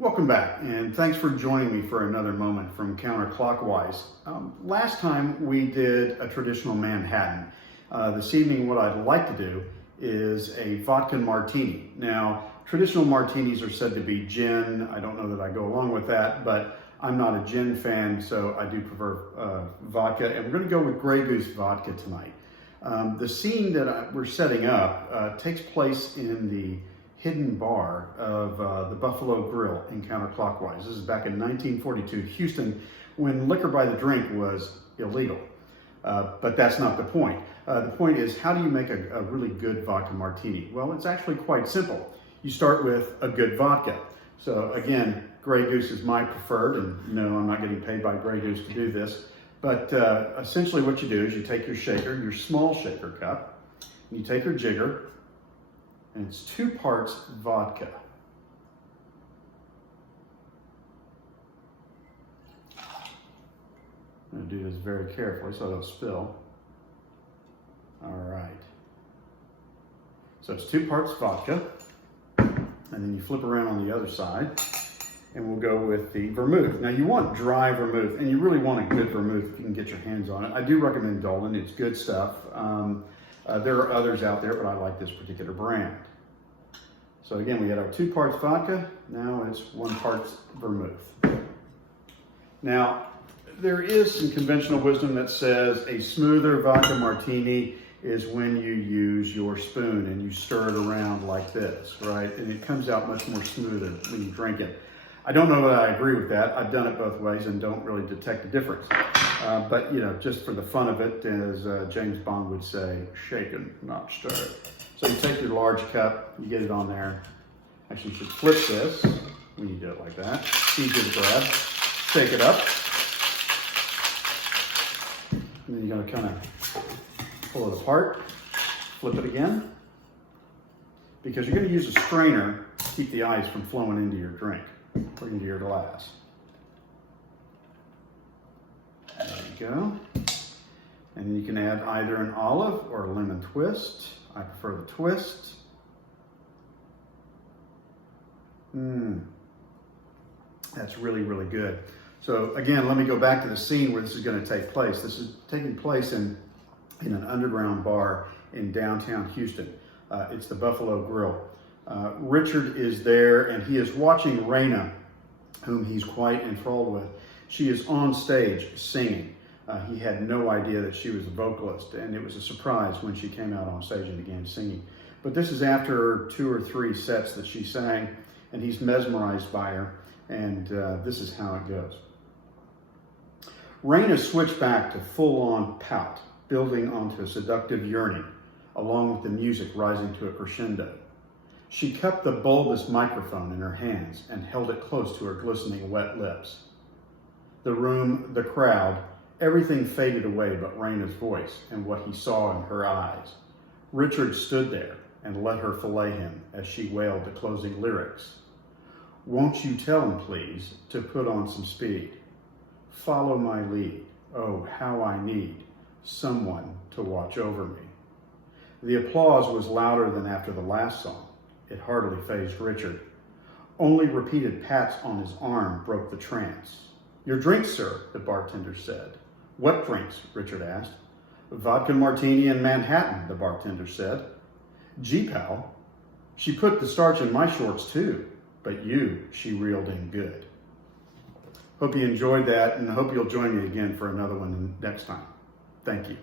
Welcome back, and thanks for joining me for another moment from Counterclockwise. Last time we did a traditional Manhattan. This evening what I'd like to do is a Vodka Martini. Now, traditional martinis are said to be gin. I don't know that I go along with that, but I'm not a gin fan, so I do prefer vodka, and we're going to go with Grey Goose vodka tonight. The scene that we're setting up takes place in the hidden bar of the Buffalo Grill in Counterclockwise. This is back in 1942 Houston, when liquor by the drink was illegal. But that's not the point. The point is, how do you make a really good vodka martini? Well, it's actually quite simple. You start with a good vodka. So again, Grey Goose is my preferred, and no, I'm not getting paid by Grey Goose to do this. But essentially what you do is you take your shaker, your small shaker cup, and you take your jigger, and it's 2 parts vodka. I'm going to do this very carefully so I don't spill. All right. So it's 2 parts vodka, and then you flip around on the other side, and we'll go with the vermouth. Now you want dry vermouth, and you really want a good vermouth if you can get your hands on it. I do recommend Dolan, it's good stuff. There are others out there, but I like this particular brand. So again, we had our 2 parts vodka, now it's 1 part vermouth. Now, there is some conventional wisdom that says a smoother vodka martini is when you use your spoon and you stir it around like this, right? And it comes out much more smoother when you drink it. I don't know that I agree with that. I've done it both ways and don't really detect a difference. But you know, just for the fun of it, as James Bond would say, shaken, not stirred. So you take your large cup, you get it on there. Actually, you should flip this when you do it like that. Easy to grab. Shake it up. And then you're going to kind of pull it apart, flip it again, because you're going to use a strainer to keep the ice from flowing into your drink or into your glass. There you go. And then you can add either an olive or a lemon twist. I prefer the twist. That's really, really good. So again, let me go back to the scene where this is going to take place. This is taking place in an underground bar in downtown Houston. It's the Buffalo Grill. Richard is there, and he is watching Raina, whom he's quite enthralled with. She is on stage singing. He had no idea that she was a vocalist, and it was a surprise when she came out on stage and began singing. But this is after 2 or 3 sets that she sang, and he's mesmerized by her, and this is how it goes. Raina switched back to full-on pout, building onto a seductive yearning, along with the music rising to a crescendo. She cupped the bulbous microphone in her hands and held it close to her glistening wet lips. The room, the crowd, everything faded away but Raina's voice and what he saw in her eyes. Richard stood there and let her fillet him as she wailed the closing lyrics. Won't you tell him, please, to put on some speed? Follow my lead. Oh, how I need someone to watch over me. The applause was louder than after the last song. It hardly fazed Richard. Only repeated pats on his arm broke the trance. Your drink, sir, the bartender said. What drinks? Richard asked. Vodka Martini and Manhattan, the bartender said. Gee, pal, she put the starch in my shorts too, but you, she reeled in good. Hope you enjoyed that, and I hope you'll join me again for another one next time. Thank you.